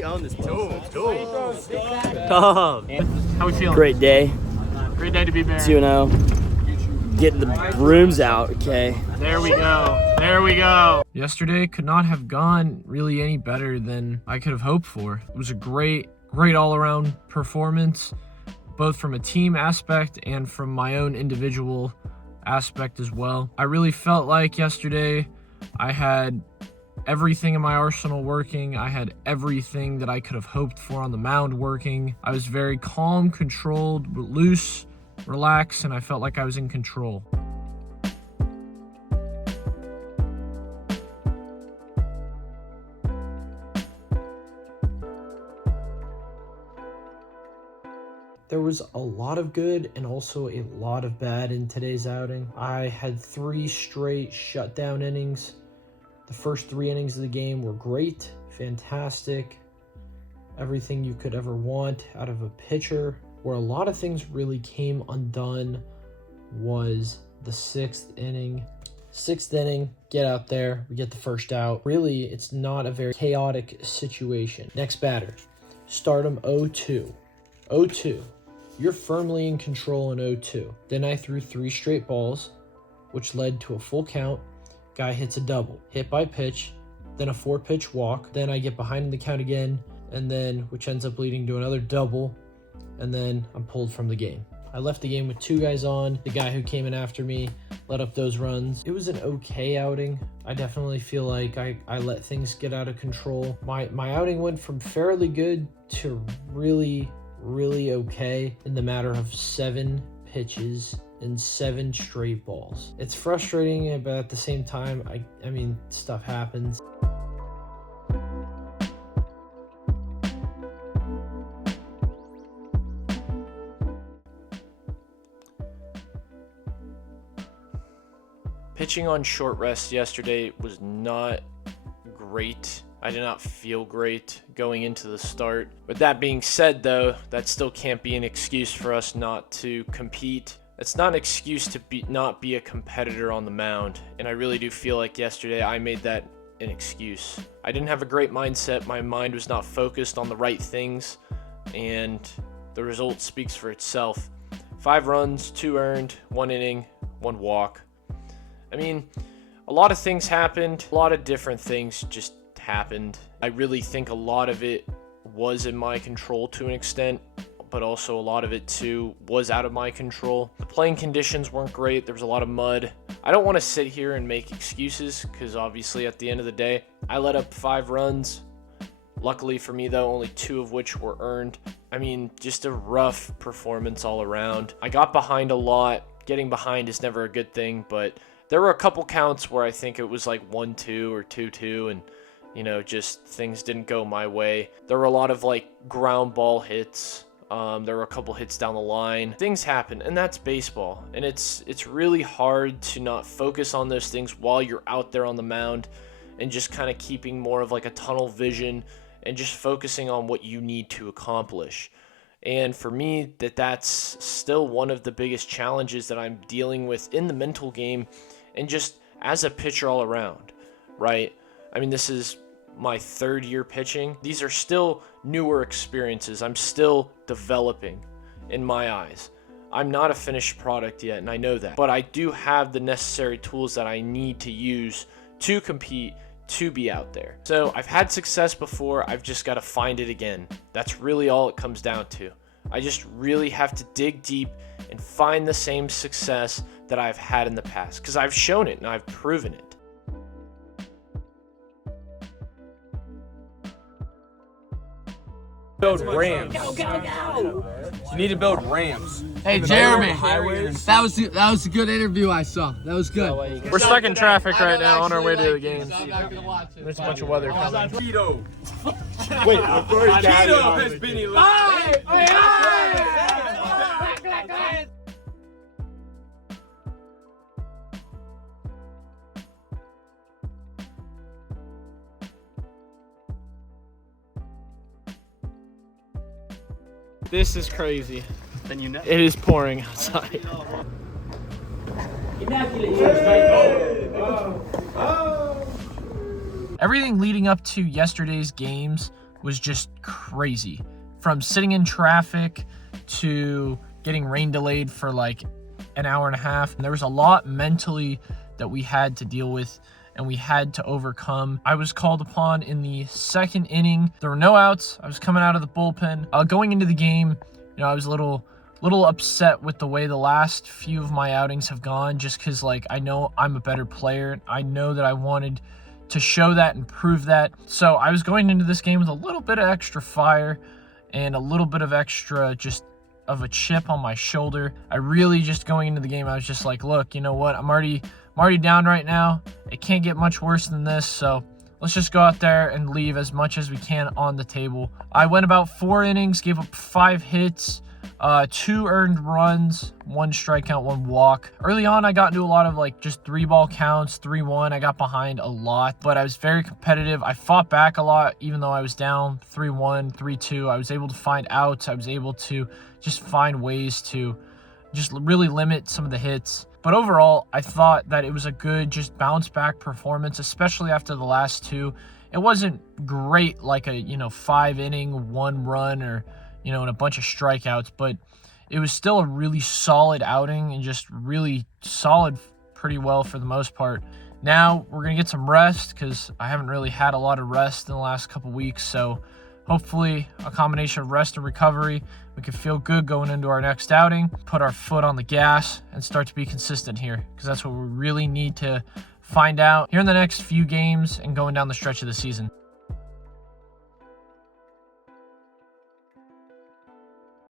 We own this place. How we feeling? Great day. Great day to be Baron. 2-0. Getting the brooms out, okay? There we go. There we go. Yesterday could not have gone really any better than I could have hoped for. It was a great all-around performance, both from a team aspect and from my own individual aspect as well. I really felt like yesterday I had everything in my arsenal working. I had everything that I could have hoped for on the mound working. I was very calm, controlled, loose, relaxed, and I felt like I was in control. There was a lot of good and also a lot of bad in today's outing. I had 3 straight shutdown innings. The first 3 innings of the game were great, fantastic, everything you could ever want out of a pitcher. Where a lot of things really came undone was the 6th inning. 6th inning, get out there, we get the first out. Really, it's not a very chaotic situation. Next batter, start him 0-2. 0-2. You're firmly in control in 0-2. Then I threw 3 straight balls, which led to a full count. Guy hits a double, hit by pitch, then a 4-pitch walk. Then I get behind in the count again, and then which ends up leading to another double, and then I'm pulled from the game. I left the game with 2 guys on. The guy who came in after me let up those runs. It was an okay outing. I definitely feel like I let things get out of control. My outing went from fairly good to really okay in the matter of 7 pitches and 7 straight balls. It's frustrating, but at the same time, I mean, stuff happens. Pitching on short rest yesterday was not great. I did not feel great going into the start. With that being said, though, that still can't be an excuse for us not to compete. It's not an excuse to not be a competitor on the mound, and I really do feel like yesterday I made that an excuse. I didn't have a great mindset. My mind was not focused on the right things, and the result speaks for itself. 5 runs, 2 earned, 1 inning, 1 walk. I mean, a lot of things happened. A lot of different things just happened. I really think a lot of it was in my control to an extent, but also a lot of it too was out of my control. The playing conditions weren't great. There was a lot of mud. I don't want to sit here and make excuses because obviously at the end of the day, I let up 5 runs. Luckily for me though, only 2 of which were earned. I mean, just a rough performance all around. I got behind a lot. Getting behind is never a good thing, but there were a couple counts where I think it was like 1-2 or 2-2 and you know, just things didn't go my way. There were a lot of like ground ball hits. There were a couple hits down the line. Things happen, and that's baseball. And it's really hard to not focus on those things while you're out there on the mound and just kind of keeping more of like a tunnel vision and just focusing on what you need to accomplish. And for me, that's still one of the biggest challenges that I'm dealing with in the mental game and just as a pitcher all around, right? I mean, this is my 3rd year pitching. These are still newer experiences. I'm still developing in my eyes. I'm not a finished product yet, and I know that. But I do have the necessary tools that I need to use to compete, to be out there. So I've had success before. I've just got to find it again. That's really all it comes down to. I just really have to dig deep and find the same success that I've had in the past because I've shown it and I've proven it. Build ramps. Go! You need to build ramps. Hey Jeremy, that was a good interview I saw. That was good. We're stuck in traffic right now on our way to the games. There's a bunch of weather coming. Cheeto. Wait, Cheeto has been eliminated. This is crazy. Then you know. It is pouring outside. Everything leading up to yesterday's games was just crazy. From sitting in traffic to getting rain delayed for like an hour and a half. And there was a lot mentally that we had to deal with and we had to overcome. I was called upon in the second inning. There were no outs. I was coming out of the bullpen. Going into the game, I was a little upset with the way the last few of my outings have gone, just because like I know I'm a better player. I know that I wanted to show that and prove that. So I was going into this game with a little bit of extra fire and a little bit of extra just of a chip on my shoulder. I really just going into the game, I was just like, look, you know what? I'm already down right now. It can't get much worse than this. So let's just go out there and leave as much as we can on the table. I went about 4 innings, gave up 5 hits, 2 earned runs, 1 strikeout, 1 walk. Early on, I got into a lot of like just 3-ball counts, 3-1. I got behind a lot, but I was very competitive. I fought back a lot, even though I was down 3-1, 3-2. I was able to find outs. I was able to just find ways to just really limit some of the hits. But overall, I thought that it was a good just bounce back performance, especially after the last 2. It wasn't great like a, 5-inning, 1 run or, and a bunch of strikeouts, but it was still a really solid outing and just really solid pretty well for the most part. Now we're going to get some rest because I haven't really had a lot of rest in the last couple weeks. So hopefully a combination of rest and recovery, we can feel good going into our next outing, put our foot on the gas and start to be consistent here, because that's what we really need to find out here in the next few games and going down the stretch of the season.